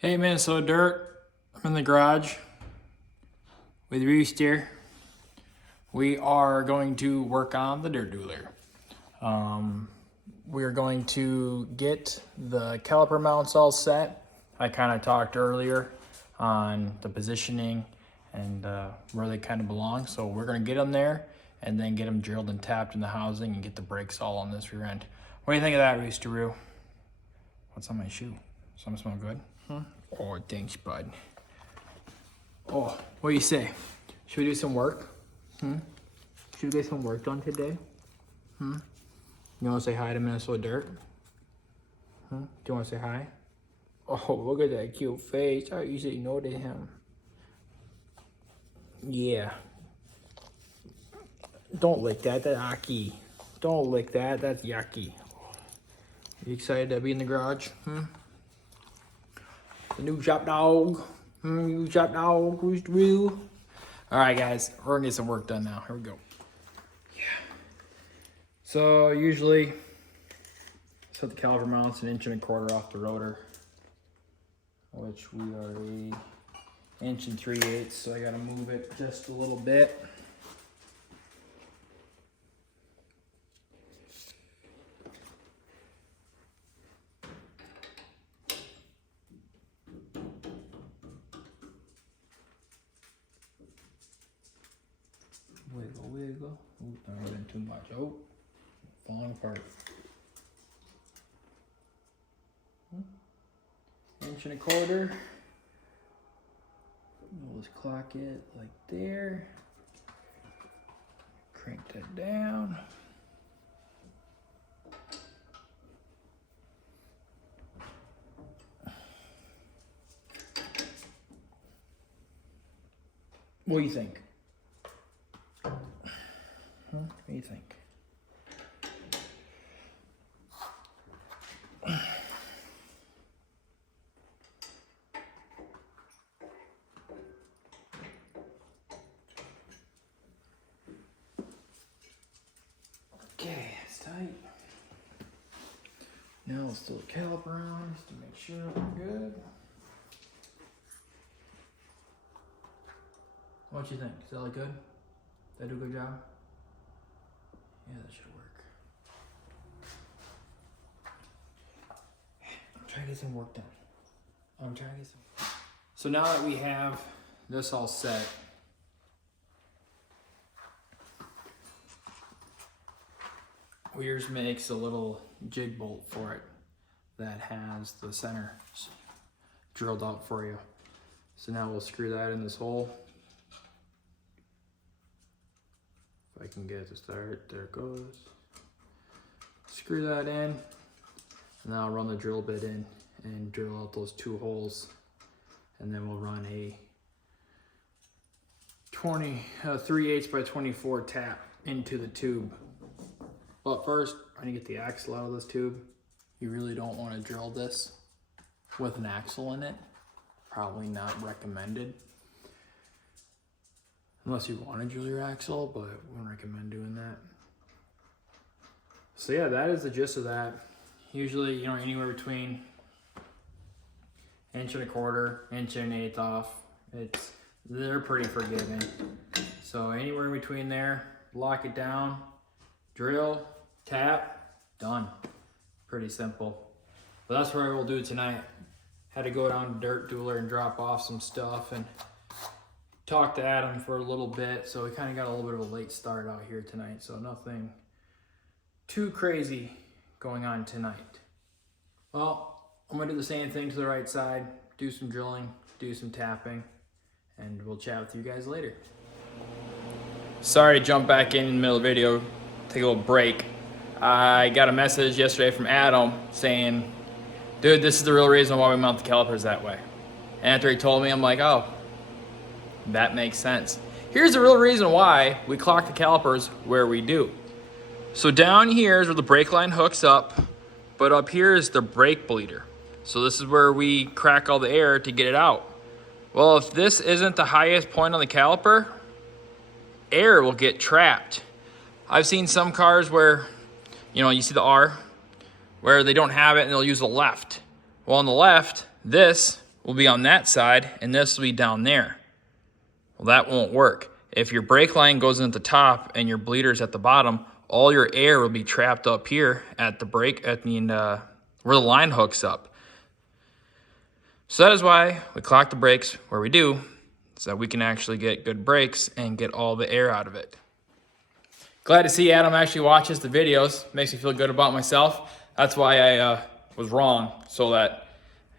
Hey Minnesota Dirt, I'm in the garage with Rooster. We are going to work on the dirt dueler. We are going to get the caliper mounts all set. I kind of talked earlier on the positioning and where they kind of belong. So we're going to get them there and then get them drilled and tapped in the housing and get the brakes all on this rear end. What do you think of that, Rooster? What's on my shoe? Something smell good? Oh, thanks, bud. Oh, what do you say? Should we do some work? Should we get some work done today? You want to say hi to Minnesota Dirt? Do you want to say hi? Oh, look at that cute face. I usually know to him. Yeah. Don't lick that. That's yucky. Don't lick that. That's yucky. You excited to be in the garage? The new shop dog. New shop dog. Rooster Roo. All right, guys. We're going to get some work done now. Here we go. Yeah. So, usually, set the caliper mounts 1.25 inches off the rotor, which we are a 1 3/8 inches, so I got to move it just a little bit. Wiggle, wiggle. Ooh, not really too much. Oh, falling apart. 1.25 inches. We'll just clock it like there. Crank that down. What do you think? What do you think? Okay, it's tight. Now let's do the caliper on just to make sure we're good. What do you think? Does that look good? Did I do a good job? Yeah, that should work. I'm trying to get some work done. So now that we have this all set, Weir's makes a little jig bolt for it that has the center drilled out for you. So now we'll screw that in this hole. If I can get it to start, there it goes. Screw that in, and then I'll run the drill bit in and drill out those 2 holes, and then we'll run a 3/8 by 24 tap into the tube. But first, I need to get the axle out of this tube. You really don't want to drill this with an axle in it. Probably not recommended. Unless you want to drill your axle, but I wouldn't recommend doing that. So yeah, that is the gist of that. Usually, anywhere between 1.25 inches, 1 1/8 off. They're pretty forgiving. So anywhere in between there, lock it down, drill, tap, done. Pretty simple. But that's what I will do tonight. Had to go down to Dirt Dueler and drop off some stuff and talk to Adam for a little bit. So we kind of got a little bit of a late start out here tonight. So nothing too crazy going on tonight. Well, I'm gonna do the same thing to the right side, do some drilling, do some tapping, and we'll chat with you guys later. Sorry to jump back in the middle of the video, take a little break. I got a message yesterday from Adam saying, dude, this is the real reason why we mount the calipers that way. And after he told me, I'm like, oh, that makes sense. Here's the real reason why we clock the calipers where we do. So down here is where the brake line hooks up, but up here is the brake bleeder. So this is where we crack all the air to get it out. Well, if this isn't the highest point on the caliper, air will get trapped. I've seen some cars where, you see the R, where they don't have it and they'll use the left. Well, on the left, this will be on that side and this will be down there. Well, that won't work. If your brake line goes in at the top and your bleeder's at the bottom, all your air will be trapped up here at the brake, where the line hooks up. So that is why we clock the brakes where we do, so that we can actually get good brakes and get all the air out of it. Glad to see Adam actually watches the videos. Makes me feel good about myself. That's why I was wrong, so that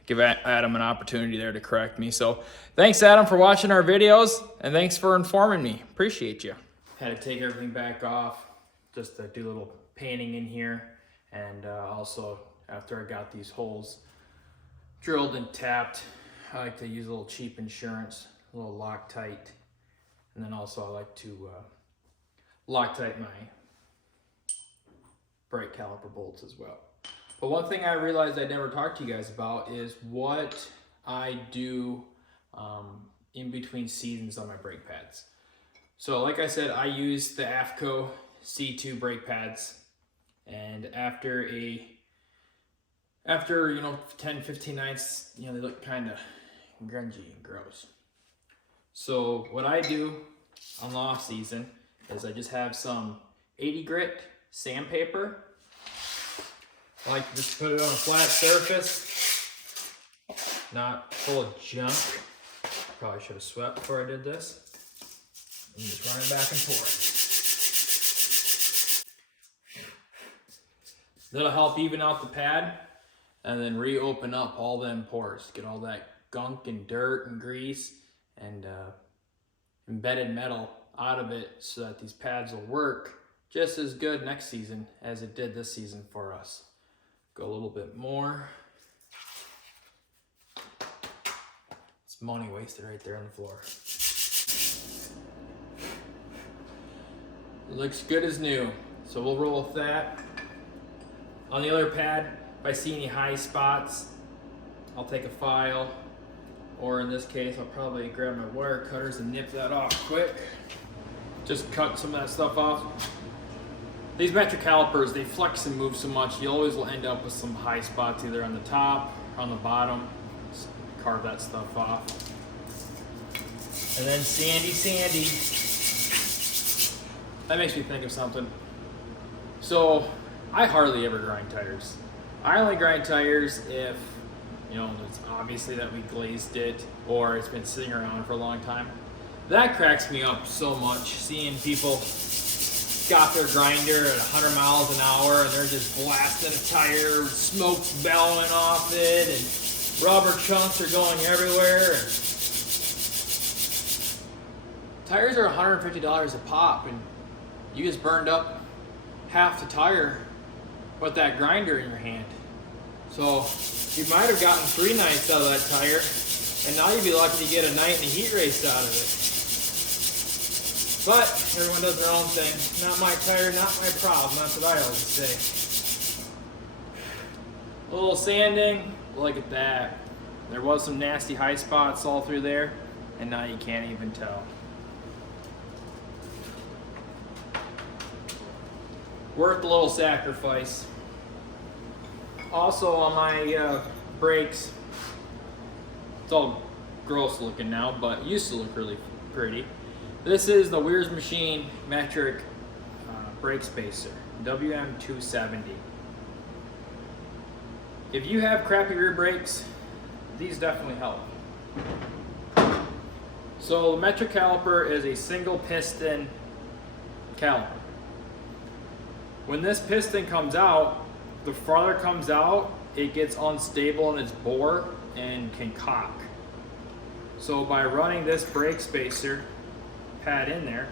give Adam an opportunity there to correct me. So thanks, Adam, for watching our videos, and thanks for informing me. Appreciate you. Had to take everything back off just to do a little painting in here, and also after I got these holes drilled and tapped, I like to use a little cheap insurance, a little Loctite, and then also I like to Loctite my brake caliper bolts as well. But one thing I realized I never talked to you guys about is what I do in between seasons on my brake pads. So like I said, I use the AFCO C2 brake pads, and after 10-15 nights, they look kind of grungy and gross. So what I do on the off season is I just have some 80 grit sandpaper. I like to just put it on a flat surface, not full of junk. Probably should have swept before I did this. And just run it back and forth. That'll help even out the pad and then reopen up all them pores. Get all that gunk and dirt and grease and embedded metal out of it, so that these pads will work just as good next season as it did this season for us. Go a little bit more. It's money wasted right there on the floor. It looks good as new, so we'll roll with that. On the other pad, if I see any high spots, I'll take a file, or in this case, I'll probably grab my wire cutters and nip that off quick. Just cut some of that stuff off. These metric calipers, they flex and move so much, you always will end up with some high spots either on the top or on the bottom. Just carve that stuff off. And then sandy. That makes me think of something. So I hardly ever grind tires. I only grind tires if, it's obviously that we glazed it or it's been sitting around for a long time. That cracks me up so much, seeing people got their grinder at 100 miles an hour and they're just blasting a tire, smoke's bellowing off it, and rubber chunks are going everywhere. And tires are $150 a pop, and you just burned up half the tire with that grinder in your hand. So you might have gotten 3 nights out of that tire, and now you'd be lucky to get a night in a heat race out of it. But everyone does their own thing. Not my tire, not my problem. That's what I always say. A little sanding, look at that. There was some nasty high spots all through there, and now you can't even tell. Worth a little sacrifice. Also on my brakes, it's all gross looking now, but used to look really pretty. This is the Weir's Machine metric brake spacer, WM270. If you have crappy rear brakes, these definitely help. So the metric caliper is a single piston caliper. When this piston comes out, the farther it comes out, it gets unstable in its bore and can cock. So by running this brake spacer pad in there,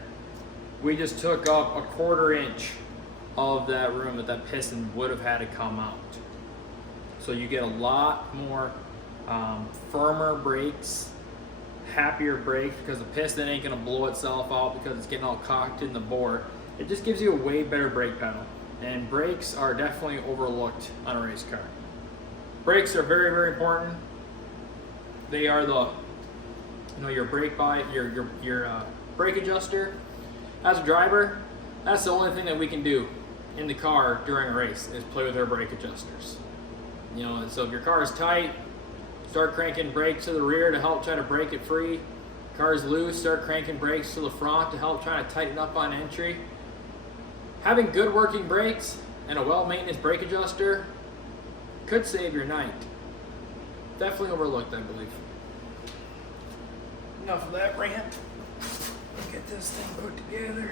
we just took up a 1/4 inch of that room that piston would have had to come out. So you get a lot more firmer brakes, happier brakes, because the piston ain't gonna blow itself out because it's getting all cocked in the bore. It just gives you a way better brake pedal, and brakes are definitely overlooked on a race car. Brakes are very, very important. They are the, your brake your brake adjuster. As a driver, that's the only thing that we can do in the car during a race is play with our brake adjusters. So if your car is tight, start cranking brakes to the rear to help try to break it free. Car's loose, start cranking brakes to the front to help try to tighten up on entry. Having good working brakes and a well-maintained brake adjuster could save your night. Definitely overlooked, I believe. Enough of that rant. Let's get this thing put together.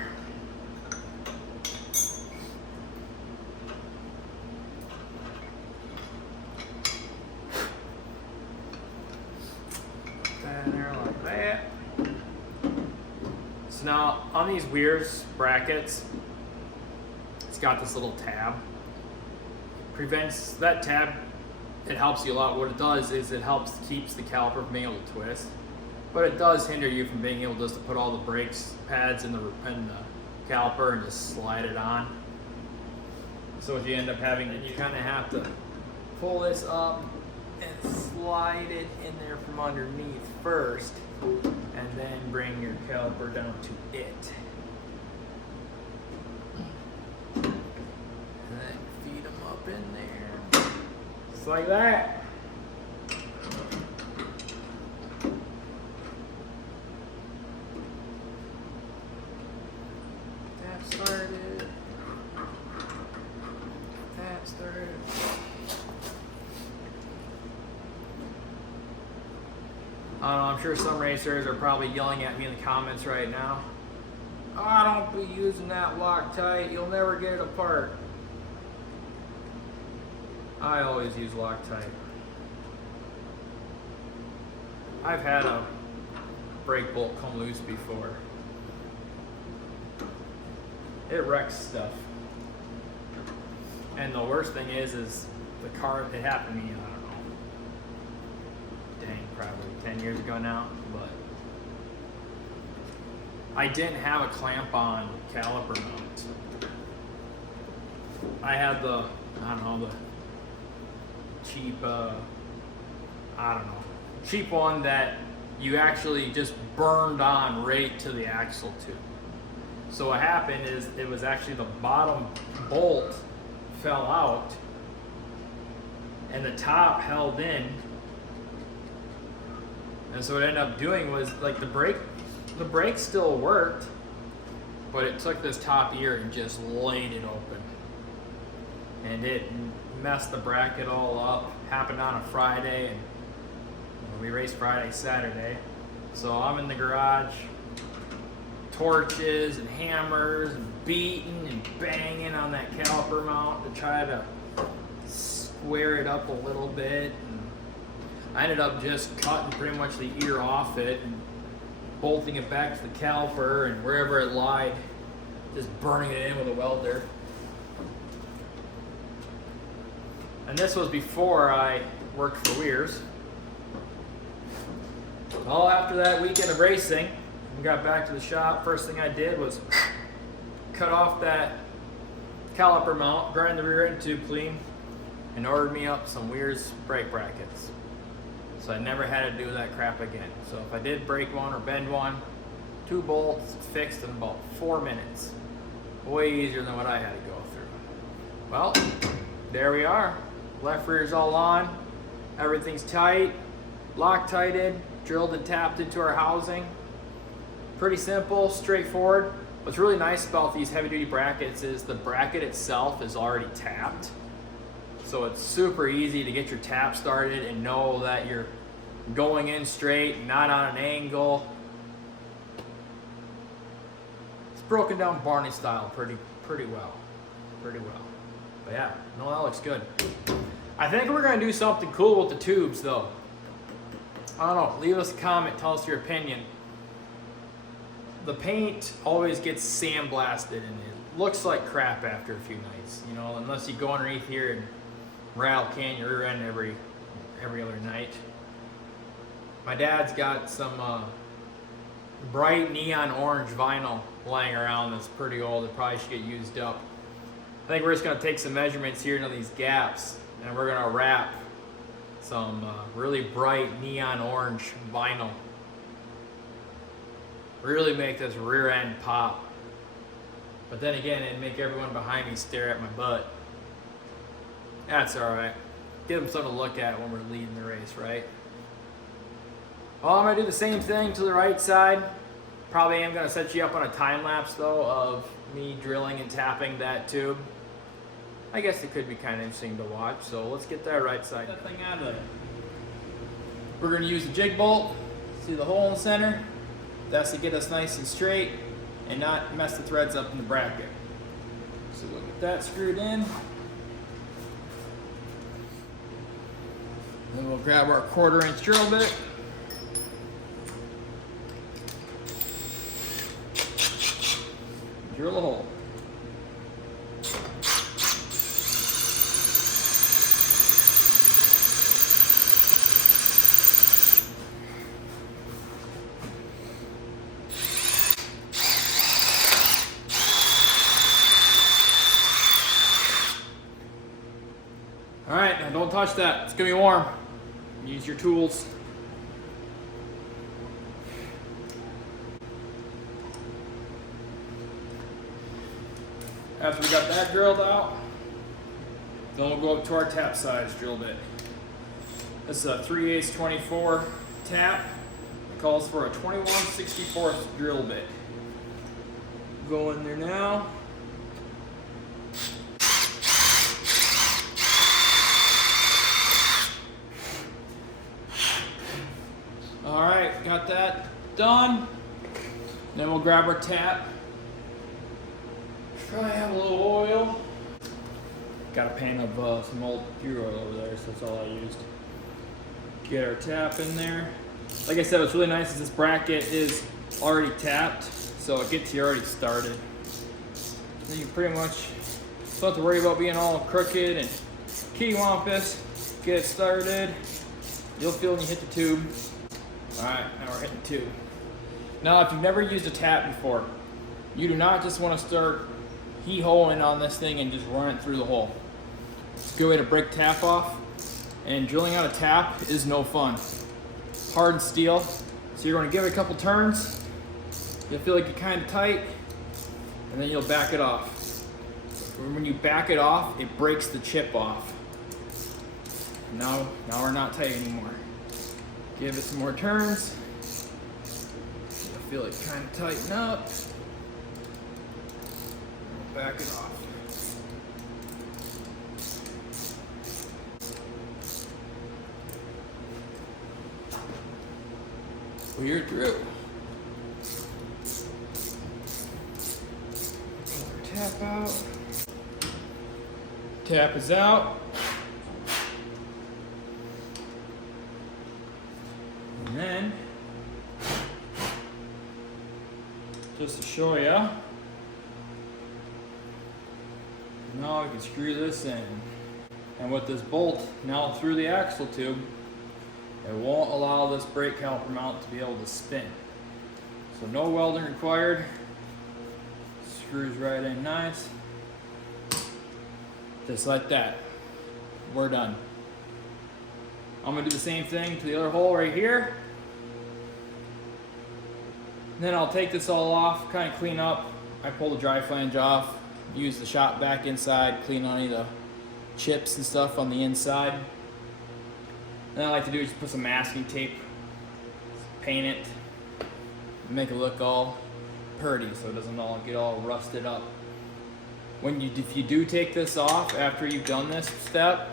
Put that in there like that. So now on these Weir's brackets, it's got this little tab. Prevents that tab. It helps you a lot. What it does is it keeps the caliper from being able to twist, but it does hinder you from being able just to put all the brakes pads in the caliper and just slide it on. So what you end up having, then you kind of have to pull this up and slide it in there from underneath first, and then bring your caliper down to it. And then feed them up in there. Just like that. That started. That started. I'm sure some racers are probably yelling at me in the comments right now. Oh, don't be using that Loctite. You'll never get it apart. I always use Loctite. I've had a brake bolt come loose before. It wrecks stuff. And the worst thing is the car, it happened to me, I don't know, dang, probably 10 years ago now, but I didn't have a clamp on caliper mount. I had the cheap, cheap one that you actually just burned on right to the axle tube. So what happened is it was actually the bottom bolt fell out and the top held in. And so what it ended up doing was like the brake still worked, but it took this top ear and just laid it open. And it messed the bracket all up. Happened on a Friday, and we raced Friday, Saturday. So I'm in the garage, torches and hammers and beating and banging on that caliper mount to try to square it up a little bit. And I ended up just cutting pretty much the ear off it and bolting it back to the caliper, and wherever it lied, just burning it in with a welder. And this was before I worked for Weir's. All after that weekend of racing, we got back to the shop. First thing I did was cut off that caliper mount, grind the rear end tube clean, and ordered me up some Weir's brake brackets. So I never had to do that crap again. So if I did break one or bend one, 2 bolts fixed in about 4 minutes. Way easier than what I had to go through. Well, there we are. Left rear's all on. Everything's tight, Loctited, drilled and tapped into our housing. Pretty simple, straightforward. What's really nice about these heavy duty brackets is the bracket itself is already tapped. So it's super easy to get your tap started and know that you're going in straight, not on an angle. It's broken down Barney style pretty well. But yeah, no, that looks good. I think we're gonna do something cool with the tubes though. I don't know, leave us a comment, tell us your opinion. The paint always gets sandblasted and it looks like crap after a few nights, you know, unless you go underneath here and rattle can your rear end every other night. My dad's got some bright neon orange vinyl lying around that's pretty old. It probably should get used up. I think we're just gonna take some measurements here into these gaps, and we're gonna wrap some really bright neon orange vinyl. Really make this rear end pop. But then again, it'd make everyone behind me stare at my butt. That's all right. Give them something to look at when we're leading the race, right? Well, I'm gonna do the same thing to the right side. Probably am gonna set you up on a time lapse though of me drilling and tapping that tube. I guess it could be kind of interesting to watch. So let's get that right side. That thing out of there. We're gonna use the jig bolt. See the hole in the center? That's to get us nice and straight and not mess the threads up in the bracket. So we'll get that screwed in. Then we'll grab our 1/4 inch drill bit. Drill a hole. All right, now don't touch that. It's gonna be warm. Use your tools. After we got that drilled out, then we'll go up to our tap size drill bit. This is a 3/8 24 tap. It calls for a 21/64 drill bit. Go in there now. All right, got that done. Then we'll grab our tap. Probably have a little oil. Got a pan of some old pure oil over there, so that's all I used. Get our tap in there. Like I said, what's really nice is this bracket is already tapped, so it gets you already started. Then you pretty much don't have to worry about being all crooked and kittywampus. Get it started. You'll feel when you hit the tube. All right, now we're hitting the tube. Now, if you've never used a tap before, you do not just want to start heat-holing on this thing and just run it through the hole. It's a good way to break tap off, and drilling out a tap is no fun. It's hardened steel, so you're going to give it a couple turns. You'll feel like you're kind of tight, and then you'll back it off. When you back it off, it breaks the chip off. Now we're not tight anymore. Give it some more turns. You'll feel it kind of tighten up. Back it off. We're through. Pull our tap out. Tap is out. And then, just to show you, now we can screw this in. And with this bolt now through the axle tube, it won't allow this brake caliper mount to be able to spin. So no welding required. Screws right in nice. Just like that. We're done. I'm gonna do the same thing to the other hole right here. Then I'll take this all off, kind of clean up. I pull the dry flange off, use the shop vac inside, clean on any of the chips and stuff on the inside. Then I like to do is put some masking tape, paint it, make it look all pretty so it doesn't all get all rusted up. If you do take this off after you've done this step,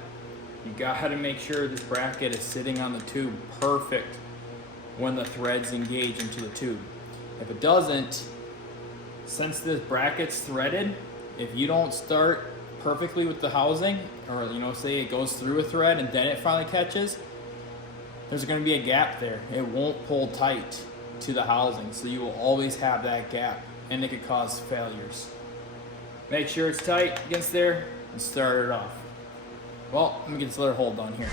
you gotta make sure this bracket is sitting on the tube perfect when the threads engage into the tube. If it doesn't, since this bracket's threaded, if you don't start perfectly with the housing, or say it goes through a thread and then it finally catches, there's going to be a gap there. It won't pull tight to the housing, so you will always have that gap, and it could cause failures. Make sure it's tight against there and start it off. Well, let me get this other hole done here.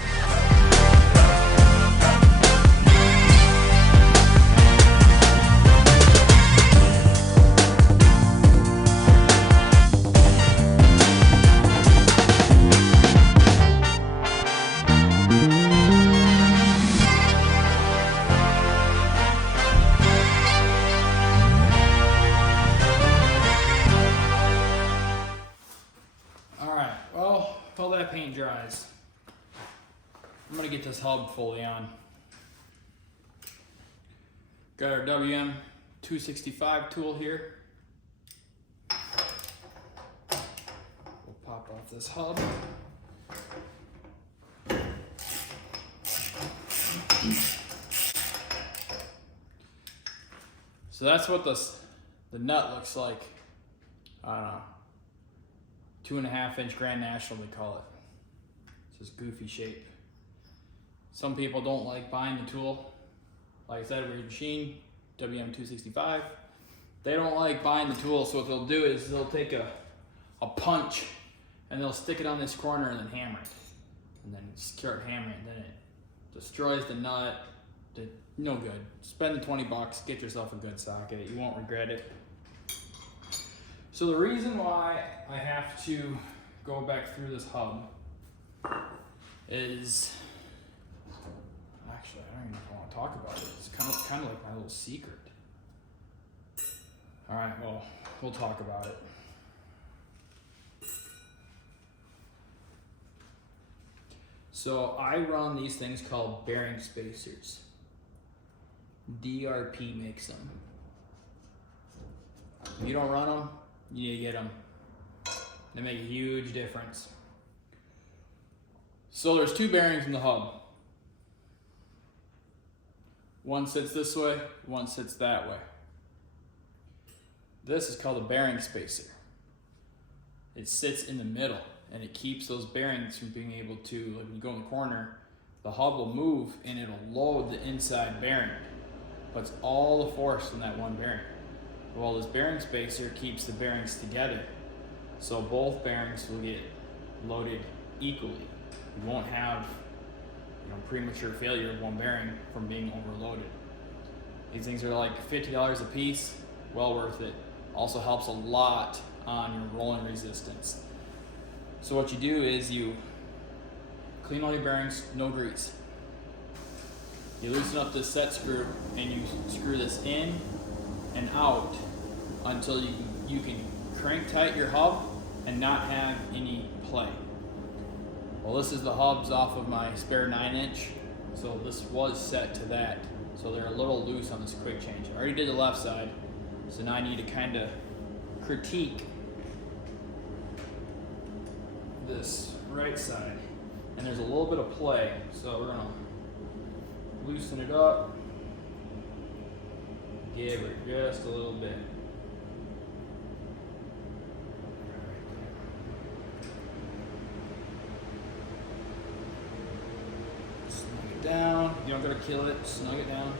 While that paint dries, I'm gonna get this hub fully on. Got our WM 265 tool here. We'll pop off this hub. So that's what the nut looks like. I don't know. 2.5-inch Grand National, they call it. It's this goofy shape. Some people don't like buying the tool. Like I said, we're machine, WM265. They don't like buying the tool, so what they'll do is they'll take a punch and they'll stick it on this corner and then hammer it. And then start hammering it, then it destroys the nut. No good. Spend the 20 bucks, get yourself a good socket. You won't regret it. So the reason why I have to go back through this hub is, actually, I don't even know if I want to talk about it. It's kind of like my little secret. All right, well, we'll talk about it. So I run these things called bearing spacers. DRP makes them. If you don't run them, you need to get them. They make a huge difference. So there's two bearings in the hub. One sits this way, one sits that way. This is called a bearing spacer. It sits in the middle and it keeps those bearings from being able to, like when you go in the corner, the hub will move and it'll load the inside bearing. Puts all the force in that one bearing. Well, this bearing spacer keeps the bearings together. So both bearings will get loaded equally. You won't have premature failure of one bearing from being overloaded. These things are like $50 a piece, well worth it. Also helps a lot on your rolling resistance. So what you do is you clean all your bearings, no grease. You loosen up this set screw and you screw this in and out until you can crank tight your hub and not have any play. Well, this is the hubs off of my spare 9-inch, so this was set to that. So they're a little loose on this quick change. I already did the left side, so now I need to kind of critique this right side. And there's a little bit of play, so we're gonna loosen it up, give her just a little bit. Snug it down. You don't gotta kill it, snug it down.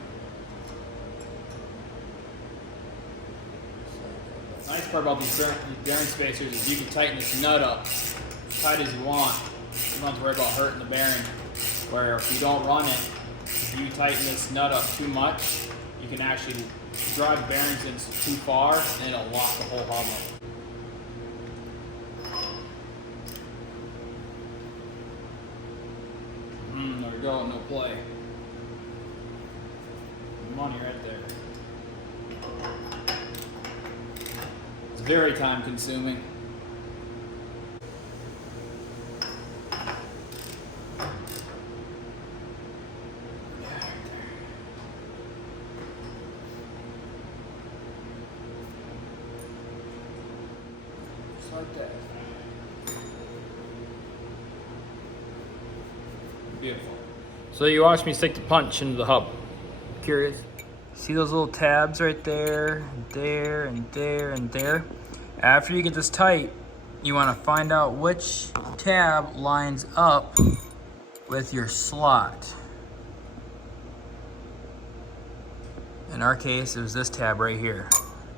The nice part about these bearing spacers is you can tighten this nut up as tight as you want. You don't have to worry about hurting the bearing. Where if you don't run it, if you tighten this nut up too much, you can actually drive the bearings in too far and it'll lock the whole hub up. There we go, no play. Money right there. It's very time consuming. Like that. Beautiful. So you watch me stick the punch into the hub. Curious? See those little tabs right there, there, and there, and there? After you get this tight, you want to find out which tab lines up with your slot. In our case, it was this tab right here.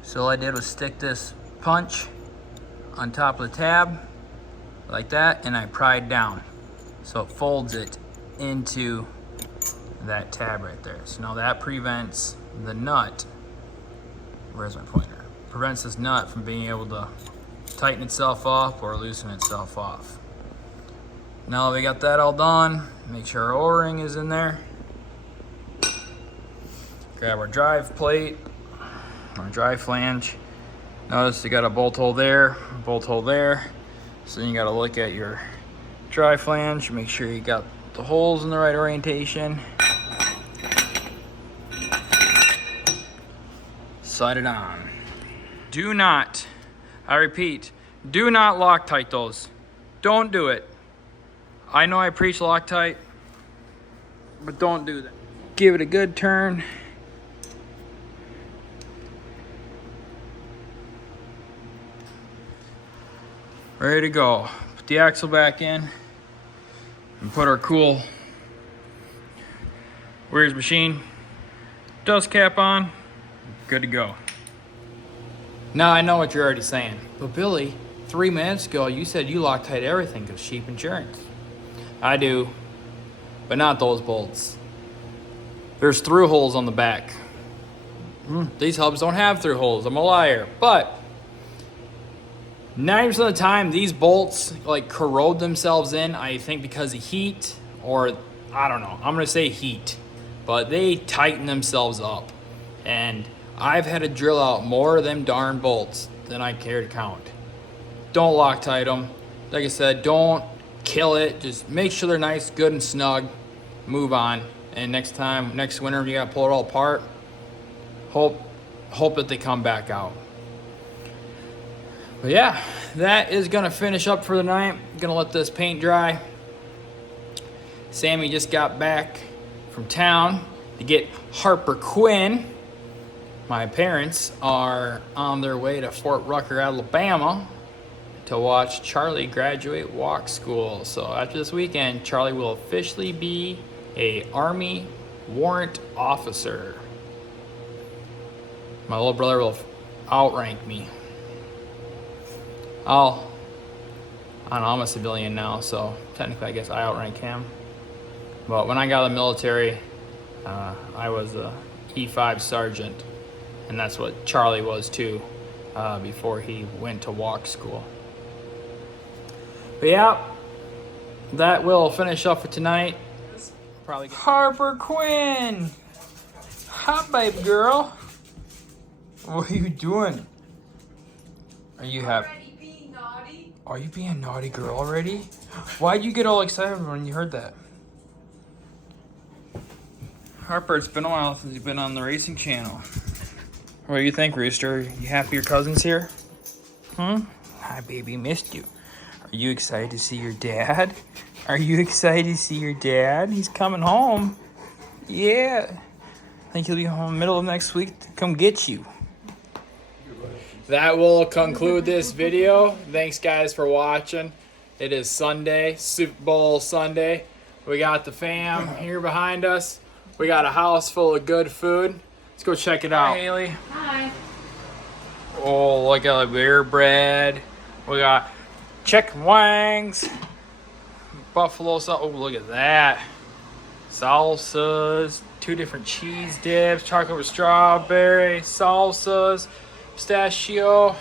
So all I did was stick this punch on top of the tab like that, and I pried down so it folds it into that tab right there. So now that prevents the nut, where's my pointer, prevents this nut from being able to tighten itself up or loosen itself off. Now that we got that all done, make sure our O-ring is in there. Grab our drive plate, our drive flange. Notice you got a bolt hole there, so then you got to look at your drive flange, make sure you got the holes in the right orientation. slide it on. Do not, I repeat, do not Loctite those. Don't do it. I know I preach Loctite, but don't do that. Give it a good turn. Ready to go. Put the axle back in and put our cool Weir's Machine dust cap on. Good to go. Now I know what you're already saying, but Billy, 3 minutes ago you said you Loctite everything because cheap insurance. I do, but not those bolts. There's through holes on the back. These hubs don't have through holes. I'm a liar, but 90% of the time these bolts like corrode themselves in, I think because of heat, or I don't know, I'm gonna say heat, but they tighten themselves up. And I've had to drill out more of them darn bolts than I care to count. Don't Loctite them. Like I said, don't kill it. Just make sure they're nice, good and snug. Move on. And next winter, if you gotta pull it all apart, hope that they come back out. But yeah, that is gonna finish up for the night. Gonna let this paint dry. Sammy just got back from town to get Harper Quinn. My parents are on their way to Fort Rucker, Alabama to watch Charlie graduate walk school. So after this weekend, Charlie will officially be a Army warrant officer. My little brother will outrank me. I don't know, I'm a civilian now, so technically I guess I outrank him. But when I got out of the military, I was a E5 sergeant, and that's what Charlie was too, before he went to walk school. But yeah, that will finish up for tonight. Probably Harper Quinn! Hi, babe girl! What are you doing? Are you happy? Are you being naughty girl already? Why'd you get all excited when you heard that? Harper, it's been a while since you've been on the racing channel. What do you think, Rooster? You happy your cousin's here? Hi, baby, missed you. Are you excited to see your dad? Are you excited to see your dad? He's coming home. Yeah. I think he'll be home in the middle of next week to come get you. That will conclude this video. Thanks guys for watching. It is Sunday, Super Bowl Sunday. We got the fam here behind us. We got a house full of good food. Let's go check it out. Hi, Haley. Hi. Oh, look at the beer bread. We got chicken wings, buffalo sauce. Oh, look at that. Salsas, 2 different cheese dips, chocolate with strawberry, salsas, pistachio,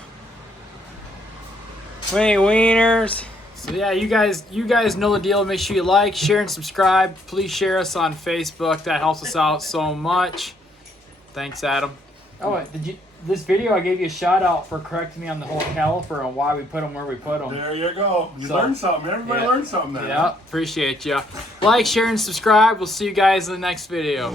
mini wieners. So yeah, you guys know the deal. Make sure you like, share, and subscribe. Please share us on Facebook. That helps us out so much. Thanks, Adam. Oh, this video I gave you a shout out for correcting me on the whole caliper and why we put them where we put them. There you go. You learned something. Everybody learned something there. Yeah, appreciate you. Like, share, and subscribe. We'll see you guys in the next video.